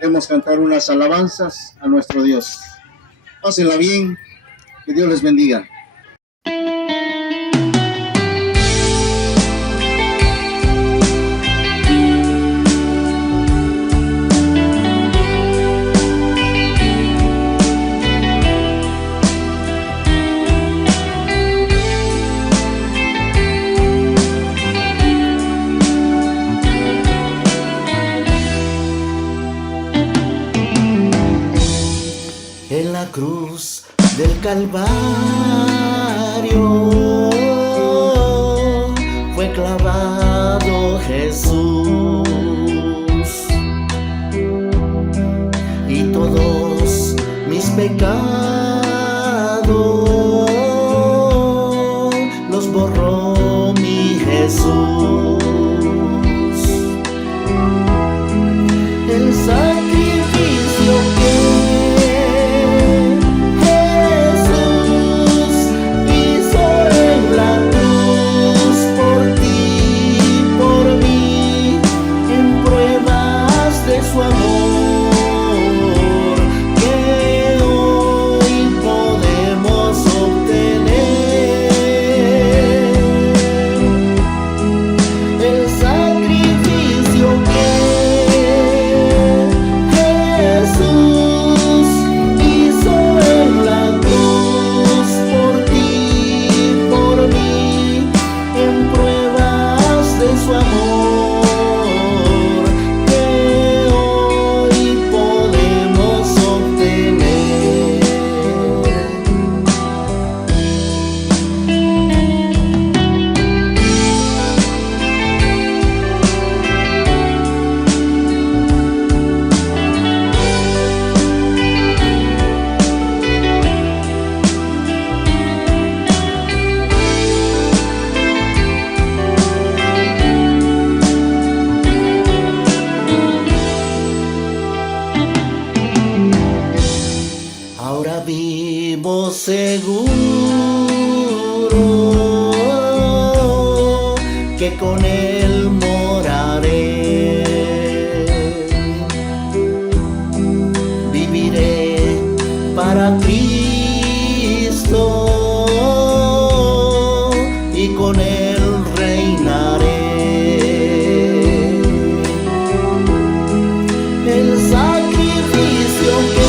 Queremos cantar unas alabanzas a nuestro Dios. Pásenla bien, que Dios les bendiga. En la cruz del Calvario fue clavado Jesús, y todos mis pecados los borró mi Jesús. El sacrificio que su amor, que hoy podemos obtener. El sacrificio que Jesús hizo en la cruz por ti, por mí, en pruebas de su amor. Ahora vivo seguro que con Él moraré. Viviré para Cristo y con Él reinaré. El sacrificio que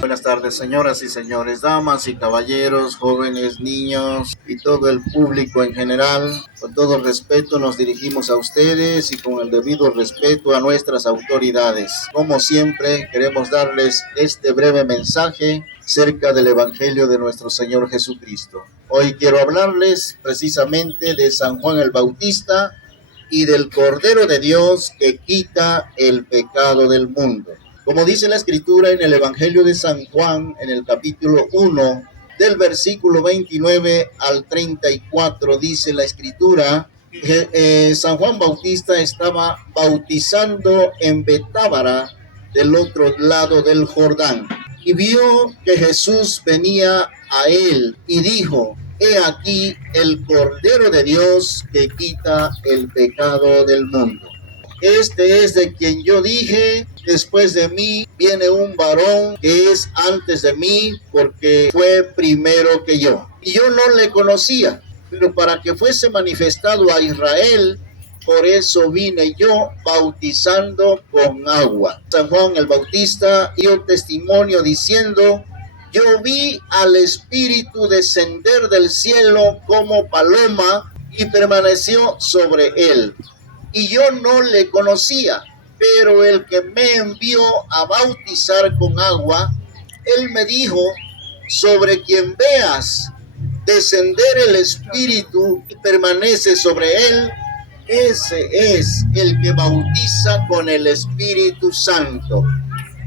Buenas tardes, señoras y señores, damas y caballeros, jóvenes, niños y todo el público en general. Con todo respeto nos dirigimos a ustedes y con el debido respeto a nuestras autoridades. Como siempre, queremos darles este breve mensaje acerca del Evangelio de nuestro Señor Jesucristo. Hoy quiero hablarles precisamente de San Juan el Bautista y del Cordero de Dios que quita el pecado del mundo. Como dice la Escritura en el Evangelio de San Juan, en el capítulo 1, del versículo 29 al 34, dice la Escritura, San Juan Bautista estaba bautizando en Betábara, del otro lado del Jordán, y vio que Jesús venía a él y dijo: He aquí el Cordero de Dios que quita el pecado del mundo. Este es de quien yo dije: después de mí viene un varón que es antes de mí, porque fue primero que yo. Y yo no le conocía, pero para que fuese manifestado a Israel, por eso vine yo bautizando con agua. San Juan el Bautista dio testimonio diciendo: yo vi al Espíritu descender del cielo como paloma y permaneció sobre él. Y yo no le conocía, pero el que me envió a bautizar con agua, él me dijo: sobre quien veas descender el Espíritu y permanece sobre él, ese es el que bautiza con el Espíritu Santo.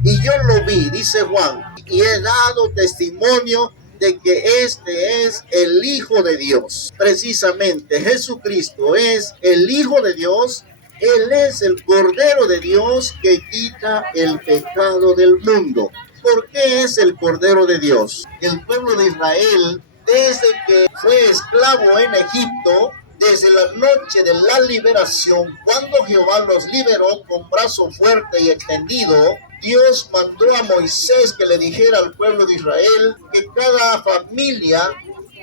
Y yo lo vi, dice Juan, y he dado testimonio de que este es el Hijo de Dios. Precisamente Jesucristo es el Hijo de Dios. Él es el Cordero de Dios que quita el pecado del mundo. ¿Por qué es el Cordero de Dios? El pueblo de Israel, desde que fue esclavo en Egipto, desde la noche de la liberación, cuando Jehová los liberó con brazo fuerte y extendido, Dios mandó a Moisés que le dijera al pueblo de Israel que cada familia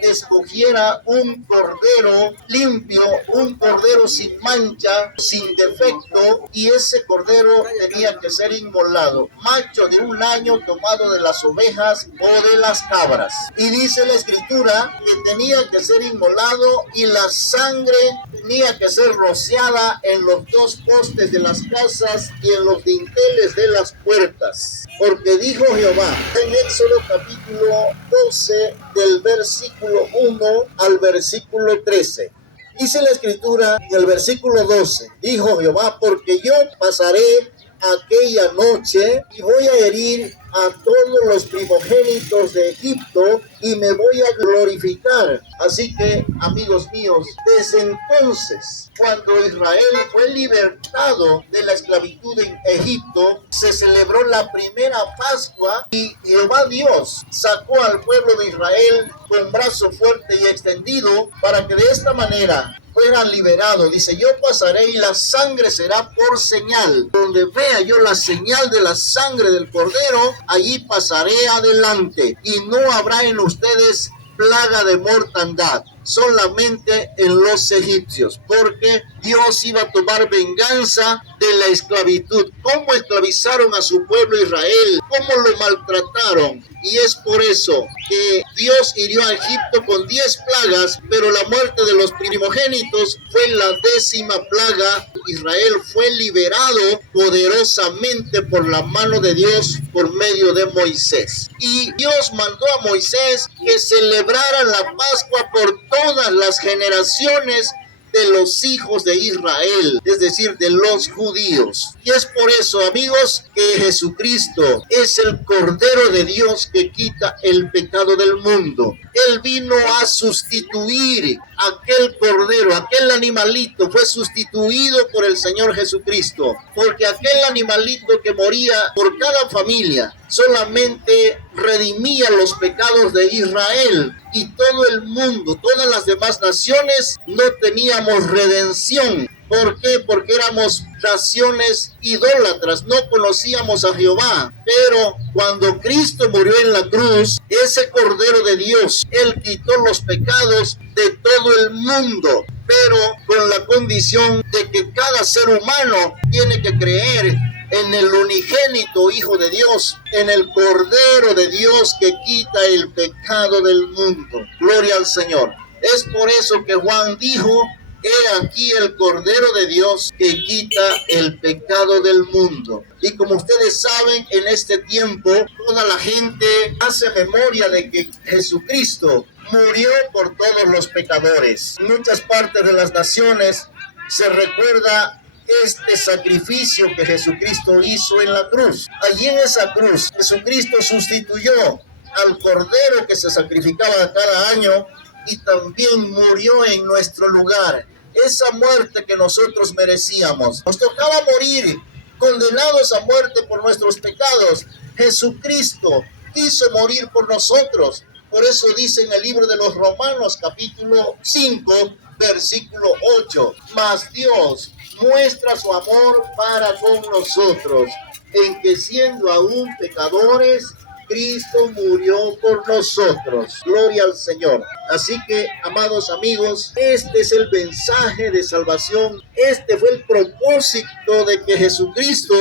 escogiera un cordero limpio, un cordero sin mancha, sin defecto, y ese cordero tenía que ser inmolado, macho de 1 año, tomado de las ovejas o de las cabras. Y dice la escritura que tenía que ser inmolado y la sangre tenía que ser rociada en los 2 postes de las casas y en los dinteles de las puertas. Porque dijo Jehová en Éxodo capítulo 12 del versículo 1 al versículo 13. Dice la escritura en el versículo 12, dijo Jehová: porque yo pasaré aquella noche y voy a herir a todos los primogénitos de Egipto y me voy a glorificar. Así que, amigos míos, desde entonces, cuando Israel fue libertado de la esclavitud en Egipto, se celebró la primera Pascua y Jehová Dios sacó al pueblo de Israel con brazo fuerte y extendido para que de esta manera fueran liberados. Dice: yo pasaré y la sangre será por señal. Donde vea yo la señal de la sangre del cordero, allí pasaré adelante, y no habrá en ustedes plaga de mortandad, solamente en los egipcios, porque Dios iba a tomar venganza de la esclavitud. Cómo esclavizaron a su pueblo Israel, cómo lo maltrataron. Y es por eso que Dios hirió a Egipto con 10 plagas, pero la muerte de los primogénitos fue la 10ª plaga. Israel fue liberado poderosamente por la mano de Dios por medio de Moisés. Y Dios mandó a Moisés que celebraran la Pascua por todas las generaciones de los hijos de Israel, es decir, de los judíos. Y es por eso, amigos, que Jesucristo es el Cordero de Dios que quita el pecado del mundo. Él vino a sustituir aquel cordero, aquel animalito fue sustituido por el Señor Jesucristo, porque aquel animalito que moría por cada familia solamente redimía los pecados de Israel, y todo el mundo, todas las demás naciones no teníamos redención. ¿Por qué? Porque éramos naciones idólatras, no conocíamos a Jehová. Pero cuando Cristo murió en la cruz, ese Cordero de Dios, Él quitó los pecados de todo el mundo, pero con la condición de que cada ser humano tiene que creer en el unigénito Hijo de Dios, en el Cordero de Dios que quita el pecado del mundo. Gloria al Señor. Es por eso que Juan dijo: he aquí el Cordero de Dios que quita el pecado del mundo. Y como ustedes saben, en este tiempo toda la gente hace memoria de que Jesucristo murió por todos los pecadores. En muchas partes de las naciones se recuerda este sacrificio que Jesucristo hizo en la cruz. Allí en esa cruz, Jesucristo sustituyó al Cordero que se sacrificaba cada año y también murió en nuestro lugar. Esa muerte que nosotros merecíamos. Nos tocaba morir, condenados a muerte por nuestros pecados. Jesucristo quiso morir por nosotros. Por eso dice en el libro de los Romanos, capítulo 5, versículo 8, mas Dios muestra su amor para con nosotros, en que siendo aún pecadores, Cristo murió por nosotros. Gloria al Señor. Así que, amados amigos, este es el mensaje de salvación. Este fue el propósito de que Jesucristo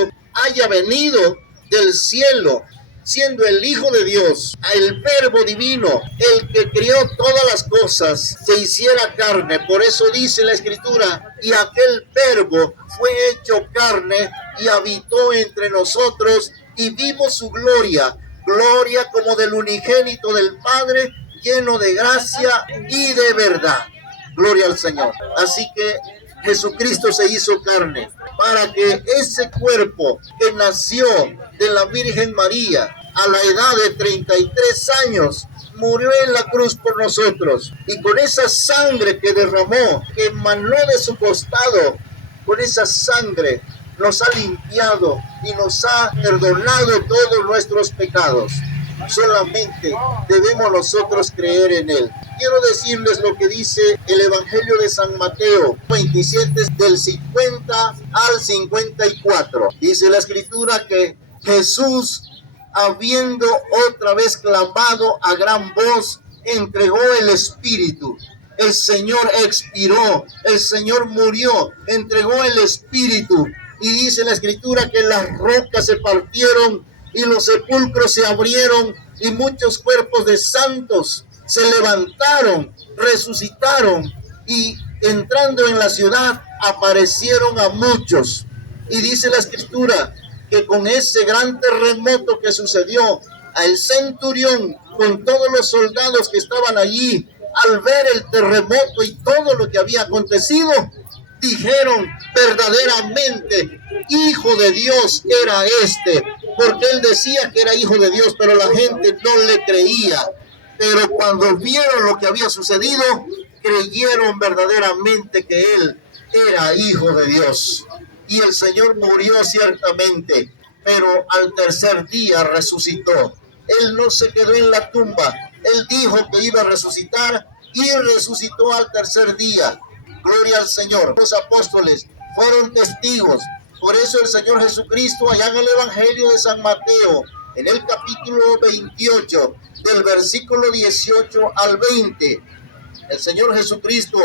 haya venido del cielo, siendo el Hijo de Dios, el Verbo divino, el que crió todas las cosas, se hiciera carne. Por eso dice la Escritura, y aquel Verbo fue hecho carne y habitó entre nosotros y vimos su gloria, gloria como del unigénito del Padre, lleno de gracia y de verdad. Gloria al Señor. Así que Jesucristo se hizo carne para que ese cuerpo que nació de la Virgen María a la edad de 33 años, murió en la cruz por nosotros, y con esa sangre que derramó, que emanó de su costado, con esa sangre nos ha limpiado y nos ha perdonado todos nuestros pecados. Solamente debemos nosotros creer en Él. Quiero decirles lo que dice el Evangelio de San Mateo 27, del 50 al 54. Dice la Escritura que Jesús, habiendo otra vez clamado a gran voz, entregó el Espíritu. El Señor expiró, el Señor murió, entregó el Espíritu. Y dice la Escritura que las rocas se partieron y los sepulcros se abrieron y muchos cuerpos de santos se levantaron, resucitaron, y entrando en la ciudad aparecieron a muchos. Y dice la Escritura que con ese gran terremoto que sucedió, al centurión con todos los soldados que estaban allí, al ver el terremoto y todo lo que había acontecido, dijeron: verdaderamente Hijo de Dios era este, porque él decía que era Hijo de Dios, pero la gente no le creía. Pero cuando vieron lo que había sucedido, creyeron verdaderamente que él era Hijo de Dios. Y el Señor murió ciertamente, pero al tercer día resucitó. Él no se quedó en la tumba, él dijo que iba a resucitar y resucitó al tercer día. Gloria al Señor. Los apóstoles fueron testigos. Por eso el Señor Jesucristo, allá en el Evangelio de San Mateo, en el capítulo 28, del versículo 18 al 20, el Señor Jesucristo,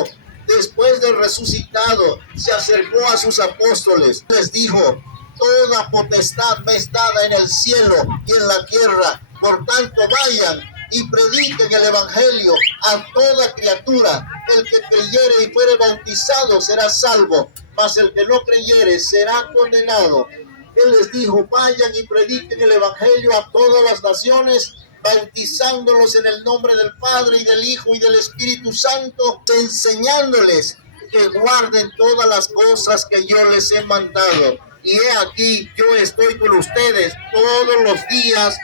después de resucitado, se acercó a sus apóstoles, les dijo: toda potestad me es dada en el cielo y en la tierra, por tanto vayan y prediquen el Evangelio a toda criatura. El que creyere y fuere bautizado será salvo, mas el que no creyere será condenado. Él les dijo: vayan y prediquen el Evangelio a todas las naciones, bautizándolos en el nombre del Padre y del Hijo y del Espíritu Santo, enseñándoles que guarden todas las cosas que yo les he mandado. Y he aquí, yo estoy con ustedes todos los días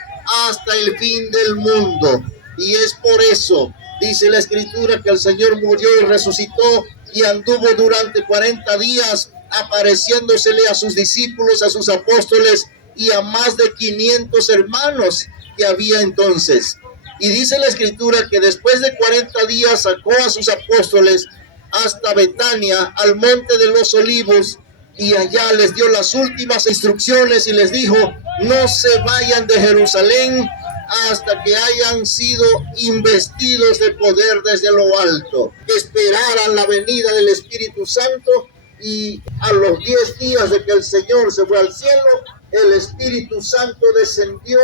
hasta el fin del mundo. Y es por eso, dice la Escritura, que el Señor murió y resucitó y anduvo durante 40 días apareciéndosele a sus discípulos, a sus apóstoles y a más de 500 hermanos que había entonces. Y dice la Escritura que después de 40 días sacó a sus apóstoles hasta Betania, al monte de los Olivos, y allá les dio las últimas instrucciones y les dijo: no se vayan de Jerusalén hasta que hayan sido investidos de poder desde lo alto, que esperaran la venida del Espíritu Santo. Y a los 10 días de que el Señor se fue al cielo, el Espíritu Santo descendió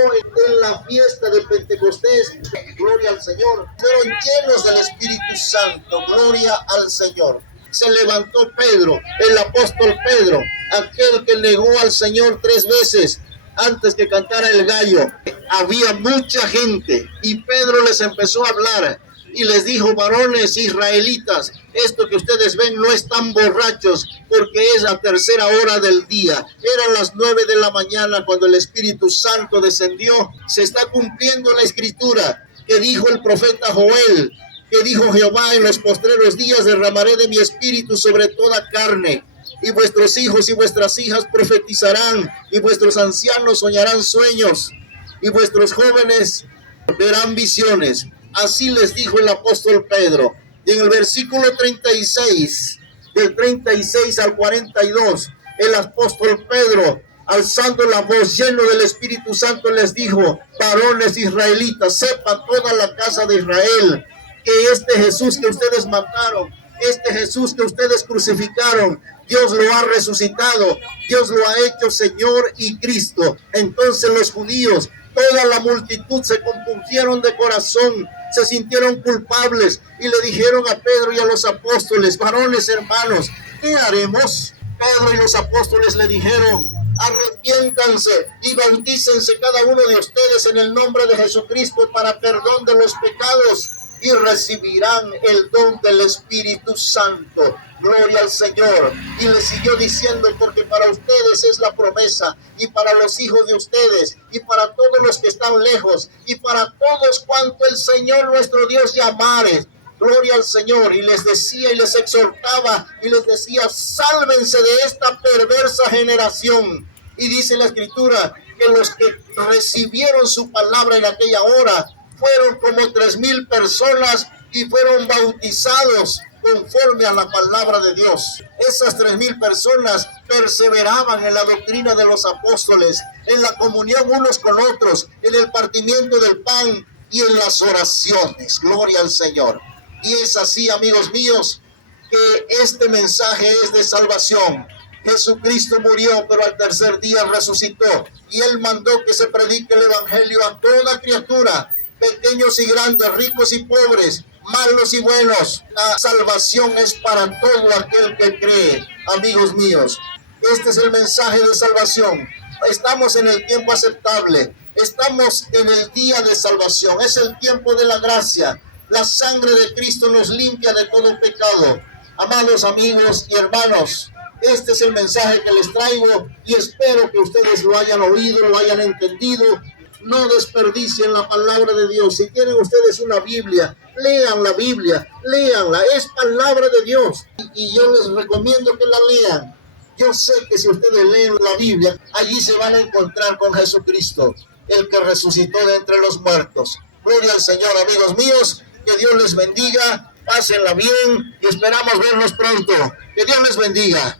en la fiesta de Pentecostés. Gloria al Señor. Fueron llenos del Espíritu Santo. Gloria al Señor. Se levantó Pedro, el apóstol Pedro, aquel que negó al Señor 3 veces antes que cantara el gallo. Había mucha gente y Pedro les empezó a hablar y les dijo: varones israelitas, esto que ustedes ven no están borrachos, porque es la tercera hora del día. Eran las 9 de la mañana cuando el Espíritu Santo descendió. Se está cumpliendo la Escritura que dijo el profeta Joel, que dijo Jehová: en los postreros días derramaré de mi espíritu sobre toda carne, y vuestros hijos y vuestras hijas profetizarán, y vuestros ancianos soñarán sueños, y vuestros jóvenes verán visiones. Así les dijo el apóstol Pedro. Y en el versículo 36, del 36 al 42, el apóstol Pedro alzando la voz, lleno del Espíritu Santo, les dijo: varones israelitas, sepa toda la casa de Israel que este Jesús que ustedes mataron, este Jesús que ustedes crucificaron, Dios lo ha resucitado, Dios lo ha hecho Señor y Cristo. Entonces los judíos, toda la multitud, se compungieron de corazón, se sintieron culpables y le dijeron a Pedro y a los apóstoles: varones hermanos, ¿qué haremos? Pedro y los apóstoles le dijeron: arrepiéntanse y bautícense cada uno de ustedes en el nombre de Jesucristo para perdón de los pecados, y recibirán el don del Espíritu Santo. Gloria al Señor. Y les siguió diciendo: porque para ustedes es la promesa, y para los hijos de ustedes, y para todos los que están lejos, y para todos cuanto el Señor nuestro Dios llamare. Gloria al Señor. Y les decía y les exhortaba y les decía: sálvense de esta perversa generación. Y dice la Escritura que los que recibieron su palabra en aquella hora fueron como 3,000 personas y fueron bautizados conforme a la palabra de Dios. Esas 3,000 personas perseveraban en la doctrina de los apóstoles, en la comunión unos con otros, en el partimiento del pan y en las oraciones. Gloria al Señor. Y es así, amigos míos, que este mensaje es de salvación. Jesucristo murió, pero al tercer día resucitó, y Él mandó que se predique el evangelio a toda criatura, pequeños y grandes, ricos y pobres, malos y buenos. La salvación es para todo aquel que cree. Amigos míos, este es el mensaje de salvación. Estamos en el tiempo aceptable, estamos en el día de salvación, es el tiempo de la gracia. La sangre de Cristo nos limpia de todo pecado. Amados amigos y hermanos, este es el mensaje que les traigo y espero que ustedes lo hayan oído, lo hayan entendido. No desperdicien la palabra de Dios. Si tienen ustedes una Biblia, lean la Biblia, léanla, es palabra de Dios. Y yo les recomiendo que la lean. Yo sé que si ustedes leen la Biblia, allí se van a encontrar con Jesucristo, el que resucitó de entre los muertos. Gloria al Señor, amigos míos, que Dios les bendiga, pásenla bien y esperamos verlos pronto. Que Dios les bendiga.